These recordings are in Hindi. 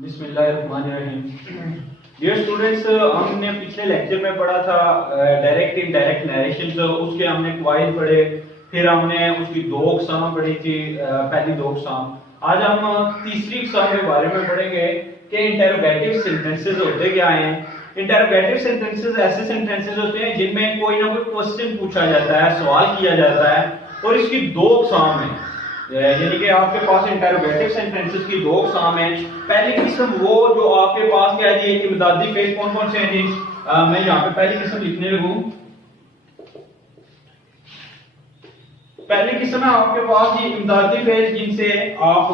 बिस्मिल्लाहिर्रहमानिर्रहीम। डियर स्टूडेंट्स, हमने पिछले लेक्चर में पढ़ा था डायरेक्ट इनडायरेक्ट नरेशन। तो उसके हमने क्वाइल पढ़े, फिर हमने उसकी दो अक़साम पढ़ी थी, पहली दो अक़साम। आज हम तीसरी अक़साम के बारे में पढ़ेंगे कि इंटरोगेटिव सेंटेंसेस होते क्या हैं। इंटरोगेटिव सेंटेंसेस ऐसे सेंटेंसेस होते हैं जिनमें कोई ना कोई क्वेश्चन पूछा जाता है, सवाल किया जाता है, और इसकी दो अक़साम हैं। यानी कि आपके पास इंटरोगेटिव सेंटेंसेस की दो अक़साम हैं। पहली किस्म वो जो आपके पास क्या है जी, इमदादी फेज कौन कौन से हैं जी। मैं यहाँ पे पहली किस्म लिखने लगूं। पहली किस्म है आपके पास जी इमदादी फेज, जिनसे आप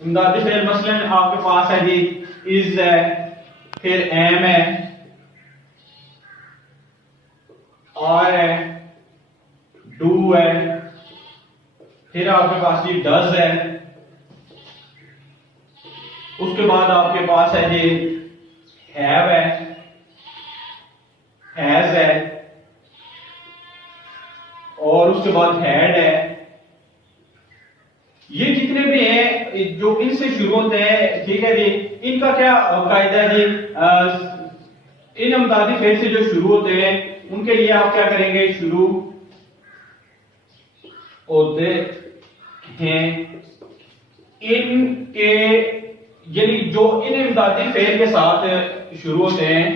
इमदादी फेज मसलन आपके पास है जी इज है, फिर एम है, आर है, डू है, फिर आपके पास जी डज है, उसके बाद आपके पास है जी हैव है, हैज है, और उसके बाद हैड है। ये जितने भी हैं जो इनसे शुरू होते हैं, ठीक है जी, इनका क्या कायदा है जी, इन इमदादी फेज से जो शुरू होते हैं उनके लिए आप क्या करेंगे, शुरू होते हैं इनके, यानी जो इन इमदादी फेल के साथ शुरू होते हैं,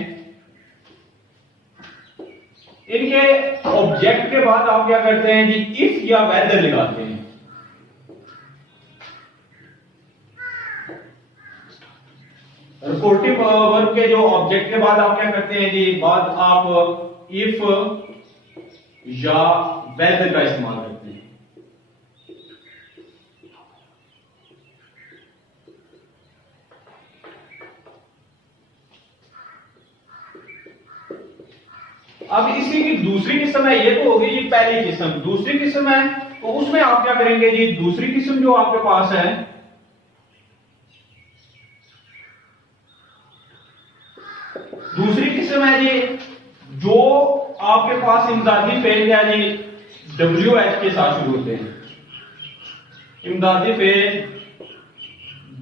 इनके ऑब्जेक्ट के बाद आप क्या करते हैं जी, इफ या वेदर लगाते हैं। रिपोर्टिव वर्ब के जो ऑब्जेक्ट के बाद आप क्या करते हैं जी, बाद आप इफ या वेदर का इस्तेमाल करते हैं। अब इसी की दूसरी किस्म है, ये तो होगी जी पहली किस्म। दूसरी किस्म है तो उसमें आप क्या करेंगे जी, दूसरी किस्म जो आपके पास है, दूसरी किस्म है जी जो आपके पास इमदादी फेल है जी WH के साथ शुरू होते हैं। इमदादी फेल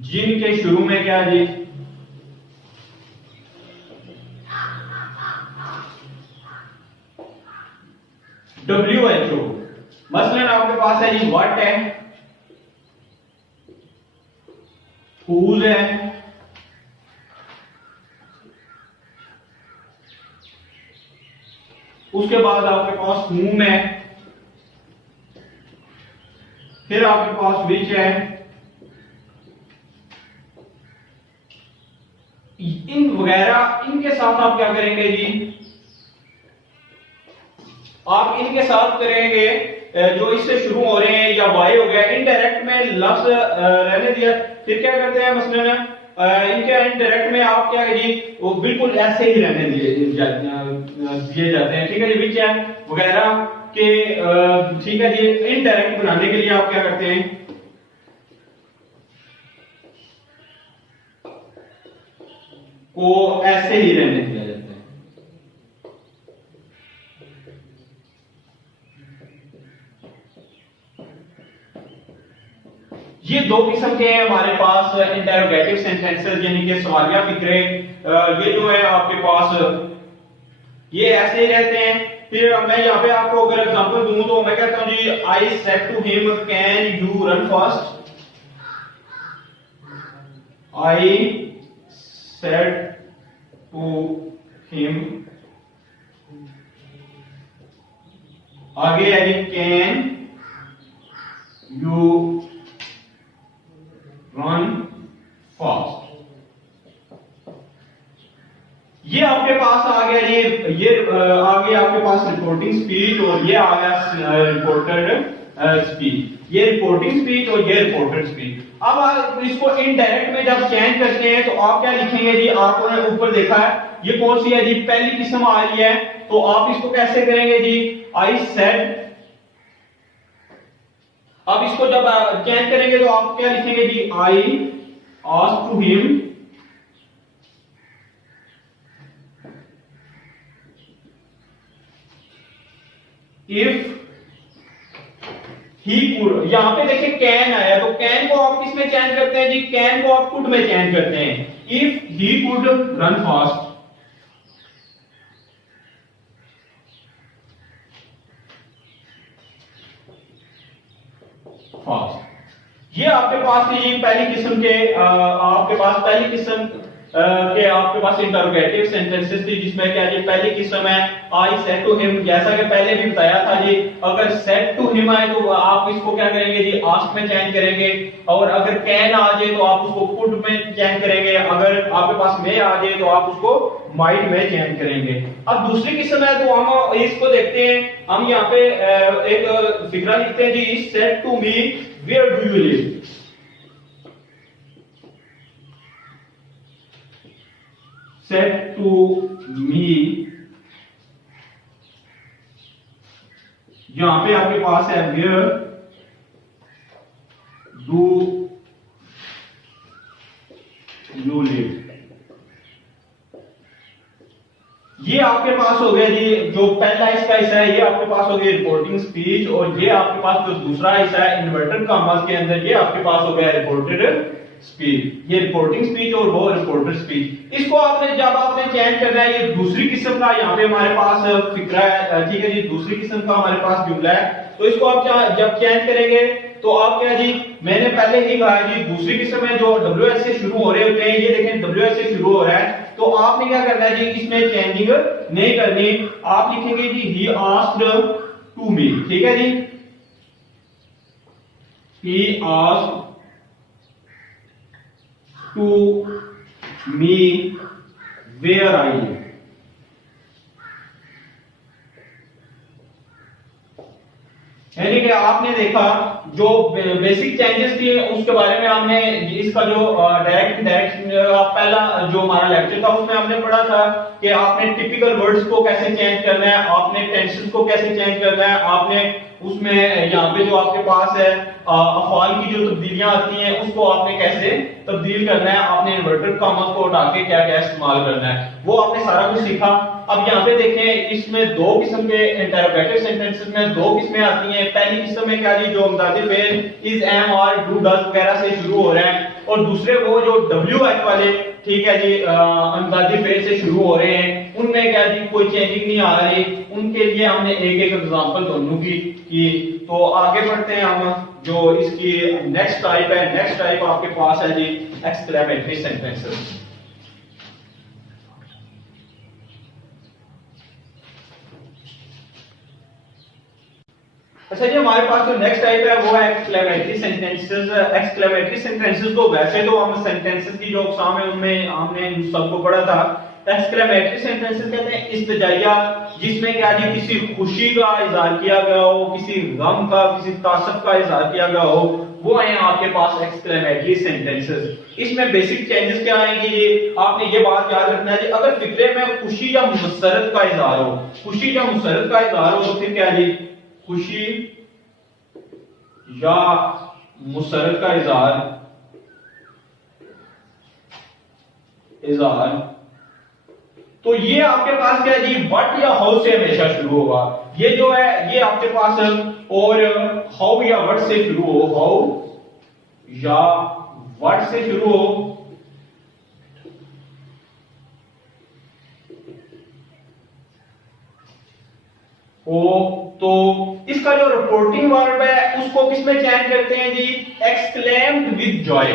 जिनके शुरू में क्या है जी, WHO। मसलन आपके पास है जी व्हाट है, हुज है, उसके बाद आपके पास whom है, फिर आपके पास which है। इन वगैरह इनके साथ आप क्या करेंगे जी, आप इनके साथ करेंगे जो इससे शुरू हो रहे हैं, या वाई हो गया, इनडायरेक्ट में लफ्ज रहने दिया। फिर क्या करते हैं, मसलन इनके इनडायरेक्ट में आप क्या है जी, वो बिल्कुल ऐसे ही रहने दिए जाते हैं, ठीक है जी, विच है वगैरह के, ठीक है जी। इनडायरेक्ट बनाने के लिए आप क्या करते हैं, को ऐसे ही रहने दिया जाता है। ये दो किस्म के हैं हमारे पास इंटरोगेटिव सेंटेंसेस, यानी कि सवालिया फिक्रे। ये जो है आपके पास ये ऐसे ही रहते हैं। फिर मैं यहाँ पे आपको अगर एग्जांपल दूं तो मैं कहता हूं जी, I said to him can you run fast. I said to him, आगे है कैन यू रन फास्ट। ये आपके पास आ गया ये आ गया आपके पास रिपोर्टिंग स्पीच, और ये आ गया रिपोर्टेड स्पीच। ये रिपोर्टिंग स्पीच और ये रिपोर्टेड स्पीच। अब आप इसको इनडायरेक्ट में जब चेंज करते हैं तो आप क्या लिखेंगे जी, आपने ऊपर देखा है ये कौन सी है जी, पहली किस्म आ रही है। तो आप इसको कैसे करेंगे जी, आई सेड। अब इसको जब चेंज करेंगे तो आप क्या लिखेंगे जी, I asked to him if he could, यहां पे देखिए कैन आया, तो कैन को आप किस में चेंज करते हैं जी, कैन को आप कुड में चेंज करते हैं। If he could run fast, fast, ये आपके पास ये पहली किस्म के आपके पास पहली किस्म के आपके पास इंटरोगेटिव सेंटेंसेस थी, जिसमें क्या जी पहली किस्म है आई सेड टू हिम, जैसा कि पहले भी बताया था जी, अगर सेड टू हिम आए तो आप इसको क्या करेंगे जी आस्क में चेंज करेंगे, और अगर कैन आ जाए तो आप उसको कुड में चेंज करेंगे, अगर आपके पास मे आ जाए तो आप उसको माइट में चेंज करेंगे। अब दूसरी किस्म है तो हम इसको देखते हैं, हम यहाँ पे एक फिक्रा लिखते हैं जी, said to me where do you live, said to me, यहां पे आपके पास है where do you live, ये आपके पास हो गया जी जो पहला इसका हिस्सा है, ये आपके पास हो गया रिपोर्टिंग स्पीच, और ये आपके पास जो दूसरा हिस्सा है इन्वर्टेड कॉमास के अंदर, ये आपके पास हो गया रिपोर्टेड स्पीच, ये रिपोर्टिंग स्पीच और वो रिपोर्टर स्पीच। इसको आपने जब आपने चेंज करना है, ये दूसरी किस्म का यहाँ पे हमारे पास फिक्रा है, ठीक है जी, दूसरी किस्म का हमारे पास जुमला है, तो इसको आप जब चेंज करेंगे तो आप क्या जी, मैंने पहले ही कहा जी दूसरी किस्म है जो WS से शुरू हो रहे होते हैं, ये देखें WS से शुरू हो रहा है, तो आपने क्या करना है जी, इसमें चेंजिंग नहीं करनी, आप लिखेंगे जी ही आस्क्ड टू मी, ठीक है जी, he asked to me where I live, यानी कि आपने देखा जो बेसिक चेंजेस थी उसके बारे में हमने, इसका जो डायरेक्ट डायरेक्ट पहला जो हमारा लेक्चर था उसमें हमने पढ़ा था कि आपने टिपिकल वर्ड्स को कैसे चेंज करना है, आपने टेंसेस को कैसे चेंज करना है, आपने उसमें यहाँ पे जो आपके पास है अफआल की जो तब्दीलियां आती हैं उसको आपने कैसे तब्दील करना है, आपने इन्वर्टेड कॉमास को हटा के क्या क्या इस्तेमाल करना है, वो आपने सारा कुछ सीखा। अब यहाँ पे देखें इसमें दो किस्म के इंटरोगेटिव सेंटेंसेस में दो किस्में आती हैं, पहली किस्म में क्या जी जो अमदादी फेल is, am, are, do, does वगैरह से शुरू हो रहे हैं, और दूसरे वो जो WH वाले, ठीक है जी, अमदादी फेल से शुरू हो रहे हैं, उनमें क्या जी कोई चेंजिंग नहीं आ रही, उनके लिए हमने एक एक एग्जांपल दोनों की। तो आगे बढ़ते हैं हम, जो इसकी नेक्स्ट टाइप है, नेक्स्ट टाइप आपके पास है जी एक्सक्लेमेटरी सेंटेंसेस। अच्छा जी, हमारे पास जो नेक्स्ट टाइप है वो है एक्सक्लेमेटरी सेंटेंसेस। एक्सक्लेमेटरी सेंटेंसेस तो वैसे तो हम सेंटेंसेस की जो अक़साम है उनमें हमने सबको पढ़ा था। एक्सक्लेमेटरी सेंटेंसेस कहते हैं इस्तजाइया, जिसमें क्या जी किसी खुशी का इजहार किया गया हो, किसी गम का, किसी तासफ का इजहार किया गया हो, वो है आपके पास एक्सक्लेमेटरी सेंटेंसेस। इसमें बेसिक चेंजेस क्या आएंगे जी, आपने ये बात याद रखना है जी, अगर फिक्रे में खुशी या मुसरत का इजहार हो, खुशी या मुसरत का इजहार हो तो फिर क्या जी खुशी या मुसरत का इजहार, तो ये आपके पास क्या है जी व्हाट या हाउ से हमेशा शुरू होगा। ये जो है ये आपके पास, और हाउ या व्हाट से शुरू हो, हाउ या व्हाट से शुरू हो तो इसका जो रिपोर्टिंग वर्ब है उसको किसमें चेंज करते हैं जी, एक्सक्लेम्ड विद जॉय।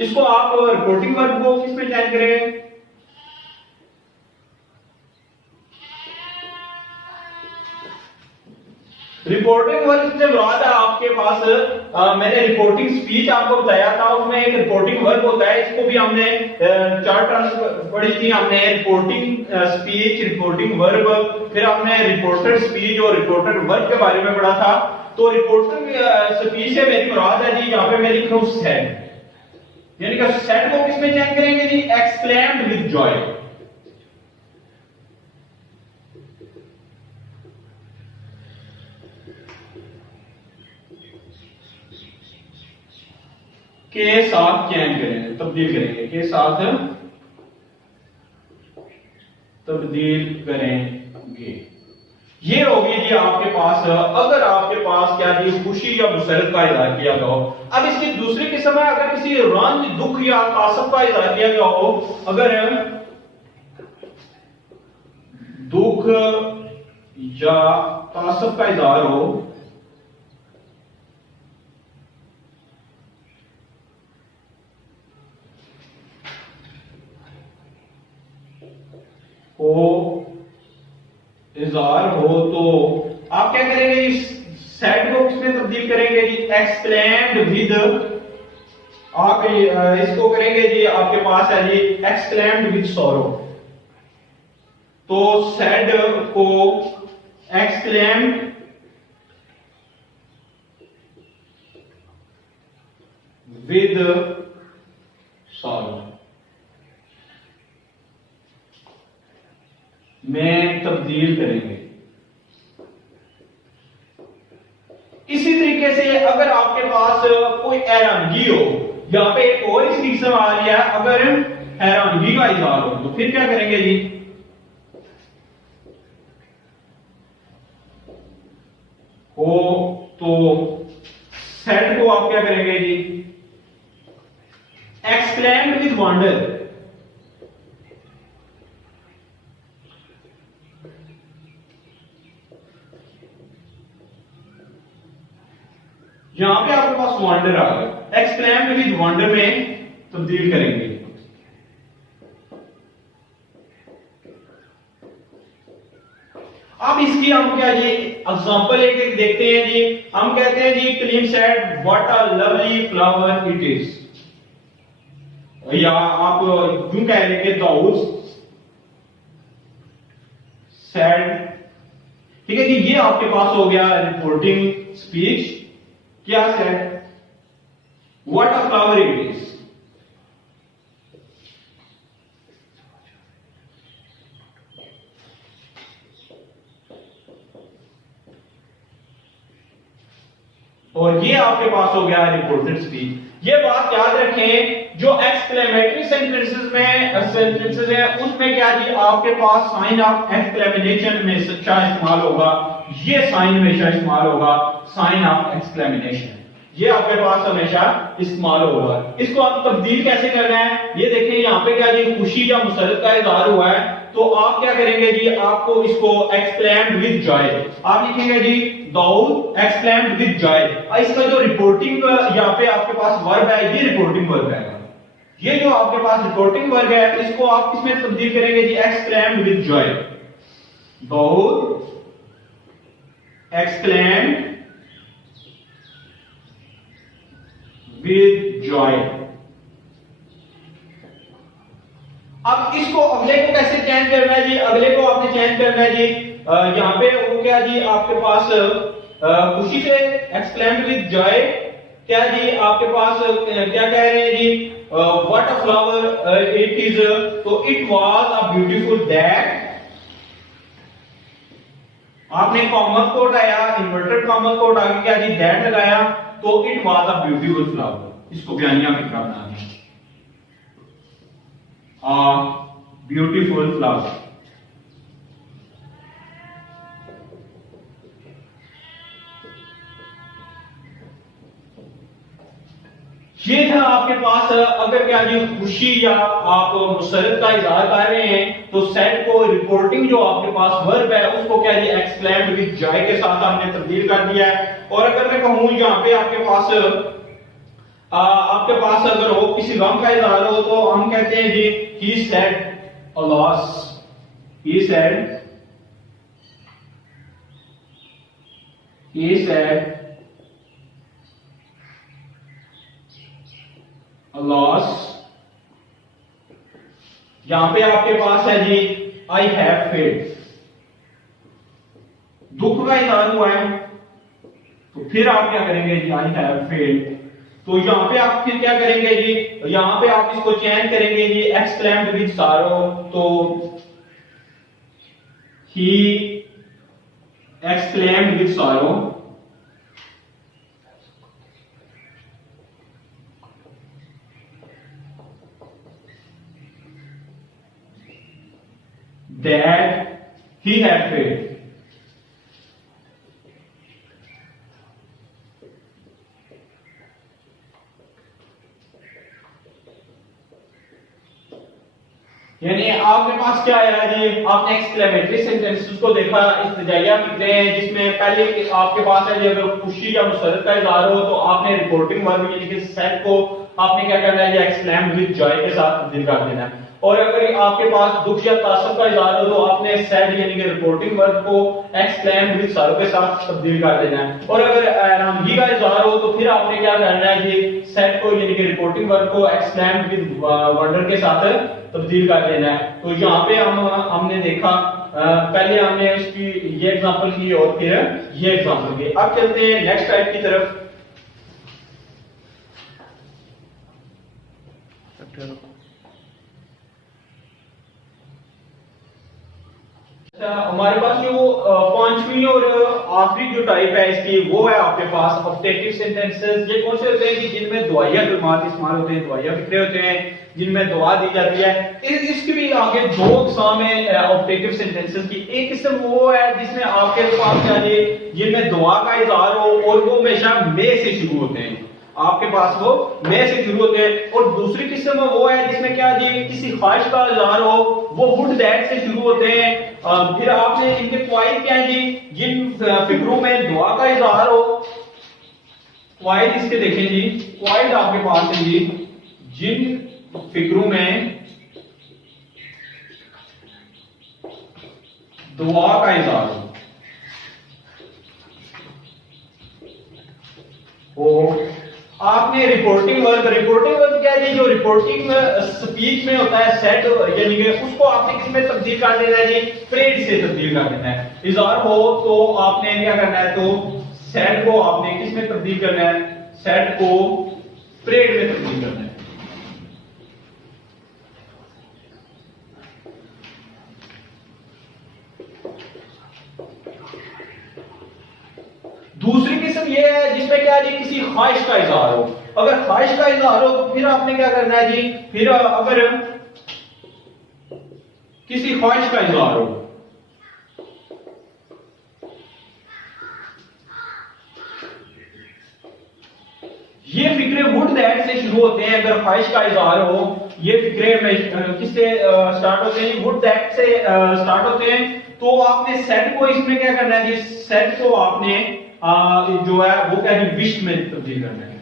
इसको आप रिपोर्टिंग वर्ब को किसमें चेंज करेंगे, रिपोर्टिंग वर्ब से मुराद है आपके पास, मैंने रिपोर्टिंग स्पीच आपको बताया था, उसमें एक रिपोर्टिंग वर्ब होता है, इसको भी हमने 4 टर्म्स पढ़ी थी हमने, रिपोर्टिंग स्पीच, रिपोर्टिंग वर्ब, फिर हमने रिपोर्टर स्पीच और रिपोर्टर वर्ब के बारे में पढ़ा था। तो रिपोर्टर स्पीच से मेरी मुराद है जी, यहाँ पे मैं लिख रहा हूं सेड, यानी कि सेड को किसमें चेंज करेंगे जी, एक्सक्लेम्ड विद जॉय। के साथ चेंज करेंगे, तब्दील करेंगे, के साथ तब्दील करेंगे। ये होगी जी आपके पास अगर आपके पास क्या जी खुशी या मुसरत का इजहार किया गया हो। अब इसकी दूसरी किस्म है अगर किसी रंज दुख या तासफ का इजहार किया गया हो। अगर दुख या तासफ का इजहार इजहार हो तो आप क्या करेंगे, इस सेट को किसमें तब्दील करेंगे जी, एक्सक्लेम्ड विद, आप इसको करेंगे जी आपके पास है जी एक्सक्लेम्ड विद सॉरो। तो सैड को एक्सक्लेम्ड विद सॉरो में तब्दील करेंगे। इसी तरीके से अगर आपके पास कोई हैरानगी हो, यहां पे एक और इसकी किस्म आ रही है, अगर हैरानगी का इजहार हो तो फिर क्या करेंगे जी, हो तो सेट को आप क्या करेंगे जी एक्सक्लेम्ड विद वंडर। यहां पे आपके पास वंडर आ गया, एक्सक्लेम्ड विद वंडर में तब्दील करेंगे। अब इसकी हम क्या जी एग्जांपल एक एक देखते हैं जी। हम कहते हैं जी Kaleem said what a lovely flower it is, या आप यूं कह लेंगे दाऊद सेड, ठीक है जी। ये आपके पास हो गया रिपोर्टिंग स्पीच। क्या said, what a flower it is. और ये आपके पास हो गया रिपोर्टेड स्पीच। ये बात याद रखें, जो एक्सक्लेमेटरी सेंटेंसेस में सेंटेंसेस है उसमें क्या जी आपके पास साइन ऑफ एक्सक्लेमेशन में सच्चा इस्तेमाल होगा, ये साइन हमेशा इस्तेमाल होगा, साइन ऑफ एक्सक्लेमेशन ये आपके पास हमेशा इस्तेमाल होगा। इसको आप तब्दील कैसे करना है, ये देखिए यहां पे क्या जी खुशी या मुसरत का इजहार हुआ है, तो आप क्या करेंगे जी, आपको इसको एक्सक्लेम्ड विद जॉय आप लिखेंगे जी, दाऊद एक्सक्लेम्ड विद जॉय। इसका जो रिपोर्टिंग यहाँ पे आपके पास वर्ब है, ये रिपोर्टिंग वर्ब है। ये जो आपके पास रिपोर्टिंग वर्ब है इसको आप किसमें तब्दील करेंगे जी, exclaimed with joy. Dawood exclaimed with joy. अब इसको अगले को कैसे चेंज करना है जी, अगले को आपने चेंज करना है जी, यहां पे वो क्या जी आपके पास खुशी से एक्सक्लेम्ड विद जॉय, क्या जी आपके पास क्या कह रहे हैं जी, what a flower it is, तो it was a beautiful that, आपने कॉमन कोड आया इन्वर्टेड कॉमन कोड आगे क्या जी दैट लगाया, तो it was a beautiful flower, इसको बयानिया की तरह बनाना है, ब्यूटीफुल फ्लावर। ये था आपके पास अगर क्या जी खुशी या आप मुसरत का इजहार कर रहे हैं तो सेट को रिपोर्टिंग जो आपके पास वर्ब है उसको क्या जी एक्सक्लेम्ड विद जॉय के साथ हमने तब्दील कर दिया है। और अगर मैं कहूं यहां पे आपके पास अगर हो किसी गम का इजहार हो तो हम कहते हैं जी he said a loss, he said a loss। यहां पे आपके पास है जी I have failed, दुख का इजहार हुआ है तो फिर आप क्या करेंगे जी I have failed। तो यहां पे आप फिर क्या करेंगे जी, यहां पे आप इसको चेंज करेंगे जी एक्सक्लेम्ड विद सारो, तो ही एक्सक्लेम्ड विद सारो दैट ही हैड फेल्ड। यानी आपके पास क्या आया जी, आपने एक्सक्लेमेटरी सेंटेंसेस को देखा, इस्तिजाइया फिक्रे हैं जिसमें पहले आपके पास है जी अगर खुशी या मुसरत का इजहार हो तो आपने रिपोर्टिंग वर्ब यानी कि सेड को आपने क्या करना है जी, एक्सक्लेम्ड विद जॉय के साथ तब्दील कर देना है। और अगर आपके पास दुख या तासुब का इजहार हो तो आपने सैड यानी कि रिपोर्टिंग वर्ब को एक्सक्लेम्ड विद सरो के साथ तब्दील कर देना है। और अगर हैरानगी का इजहार हो तो फिर आपने क्या करना है जी, सैड को यानी कि रिपोर्टिंग वर्ब को एक्सक्लेम्ड विद वंडर के साथ तब्दील कर देना है। तो यहाँ पे हमने देखा पहले हमने इसकी ये एग्जांपल की और फिर ये एग्जांपल की। अब चलते हैं नेक्स्ट टाइप की तरफ। हमारे पास जो पांचवी और आखिरी जो टाइप है इसकी वो है आपके पास ऑप्टेटिव सेंटेंसेस। ये कौन से होते हैं कि जिनमें दुआया कलमात इस्तेमाल होते हैं, दुआया फिक्रे होते हैं जिनमें दुआ दी जाती है। इसकी भी आगे दो अक़साम है ऑप्टेटिव सेंटेंसेस की। एक किस्म वो है जिसमें आपके पास जिनमें दुआ का इज़हार हो और वो हमेशा में से शुरू होते हैं, आपके पास वो में से शुरू होते हैं। और दूसरी किस्म वो है जिसमें क्या जी, किसी ख्वाहिश का इज़हार हो, वो वुड दैट से शुरू होते हैं। फिर आपने इनके फ़वाइद क्या है जी, जिन फिक्रों में दुआ का इज़हार हो, फ़वाइद इसके देखें जी, फ़वाइद आपके पास है जी, जिन फिक्रों में दुआ का इज़हार हो, आपने रिपोर्टिंग वर्ब क्या है जी, जो रिपोर्टिंग स्पीच में होता है सेट यानी कि उसको आपने किस में तब्दील कर देना है जी, प्रेड से तब्दील कर देना है। इज़हार हो तो आपने क्या करना है, तो सेट को आपने किस में तब्दील करना है, सेट को प्रेड में तब्दील करना है। दूसरी किस्म ये है जिसमें क्या जी, किसी ख्वाहिश का इज़हार हो। अगर ख्वाहिश का इज़हार हो तो फिर आपने क्या करना है जी, फिर अगर किसी ख्वाहिश का इज़हार हो, ये फिक्रे वुड दैट से शुरू होते हैं। अगर ख्वाहिश का इज़हार हो, ये फिक्रे में किससे स्टार्ट होते हैं, वुड दैट से स्टार्ट होते हैं। तो आपने सेट को इसमें क्या करना है जी, सेट को आपने जो है वो क्या है, विश में तब्दील करना है।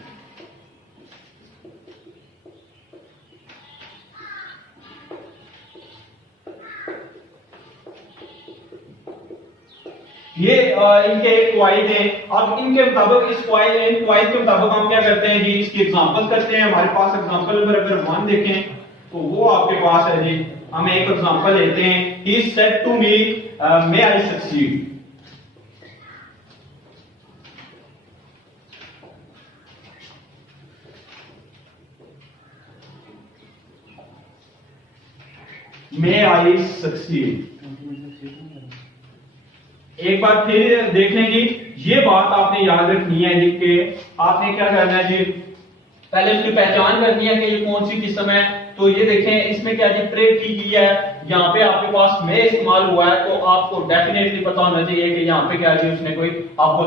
ये इनके एक क्वाइद है। अब इनके मुताबिक इन क्वाइद के मुताबिक हम क्या करते हैं जी, इसकी एग्जांपल करते हैं। हमारे पास एग्जांपल नंबर अगर 1 देखें तो वो आपके पास है जी, हम एक एग्जांपल लेते हैं, he said to me may I succeed. May I succeed. एक बार फिर देख लें जी, ये बात आपने याद रखनी है जी कि आपने क्या करना है जी, पहले उसकी पहचान करनी है कि ये कौन सी किस्म है। तो ये देखें इसमें क्या जी, प्रे की गई है, यहाँ पे आपके पास में इस्तेमाल हुआ है, तो आपको डेफिनेटली पता होना चाहिए कि यहाँ पे क्या जी उसने कोई आपको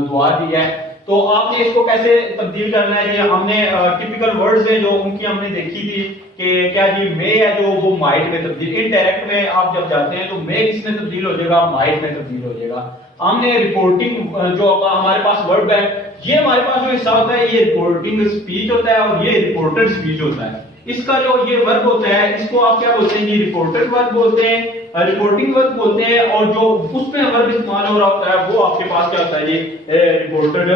दुआ दी है। तो आपने इसको कैसे तब्दील करना है जी, हमने टिपिकल वर्ड्स है जो उनकी हमने देखी थी कि क्या जी, मे है जो वो माइट में तब्दील, इनडायरेक्ट में आप जब जाते हैं तो मे किसमें तब्दील हो जाएगा, माइट में तब्दील हो जाएगा। हमने रिपोर्टिंग जो हमारे पास वर्ब है, ये हमारे पास जो हिस्सा होता है ये रिपोर्टिंग स्पीच होता है और ये रिपोर्टेड स्पीच होता है। इसका जो ये वर्ब होता है इसको आप क्या बोलते हैं जी, रिपोर्टेड वर्ब बोलते हैं, रिपोर्टिंग वर्ब बोलते हैं। और जो उसमें वर्ब इस्तेमाल हो रहा होता है वो आपके पास क्या होता है जी, रिपोर्टेड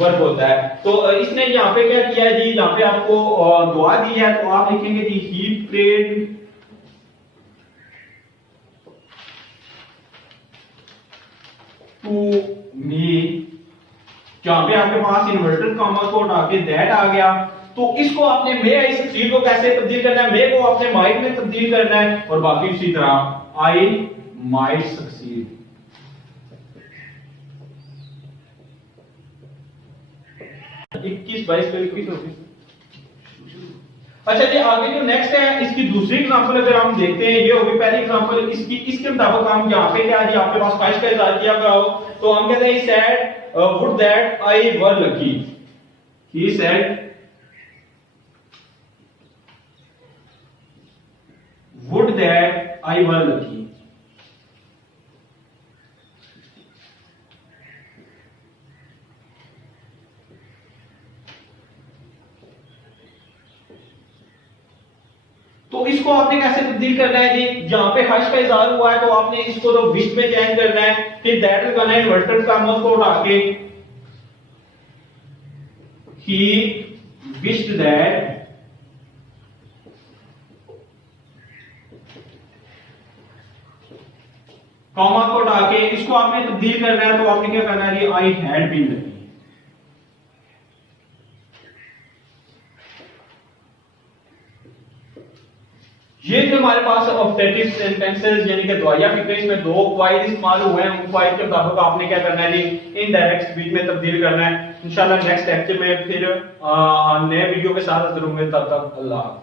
वर्ब होता है। तो इसने यहाँ पे क्या किया है जी, यहाँ पे आपको दुआ दी है, तो आप लिखेंगे जी, ही प्रेड टू मी। जहां पे आपके पास इन्वर्टेड कॉमा को हटा के दैट आ गया, तो इसको आपने मे आई सक्सीड को कैसे तब्दील करना है, मे को आपने माइट में तब्दील करना है और बाकी उसी तरह आई माइट सक्सीड। इक्कीस 22 होगी। अच्छा जी, आगे जो नेक्स्ट है इसकी दूसरी एग्जांपल अगर हम देखते हैं, ये होगी पहली एग्जांपल इसकी, इसके मुताबिक हम यहाँ पे क्या जी, आपके पास ख्वाहिश का इज़हार किया गया हो, तो हम कहते हैं sad would that I were lucky. He said would I one लिखी। तो इसको आपने कैसे तब्दील करना है जी, जहां पे हर्ष का इज़हार हुआ है तो आपने इसको तो विच में चेंज करना है, फिर दैट विल करना है इन्वर्टेड कॉमर्स को उठा के ही विश्ड दैट कॉमा को उठा के इसको आपने तब्दील करना है, तो आपने क्या करना है जी, आई हैड बीन लिखनी है। ये जो हमारे पास ऑब्जेक्टिव सेंटेंसेस यानी कि दुआया फिक्र, इसमें दो क्वाइड इस्तेमाल हुए हैं, उन क्वाइड के मुताबिक आपने क्या करना है जी, इनडायरेक्ट स्पीच में तब्दील करना है। इंशाल्लाह नेक्स्ट लेक्चर में फिर नए वीडियो के साथ जरूर होंगे, तब तक अल्लाह।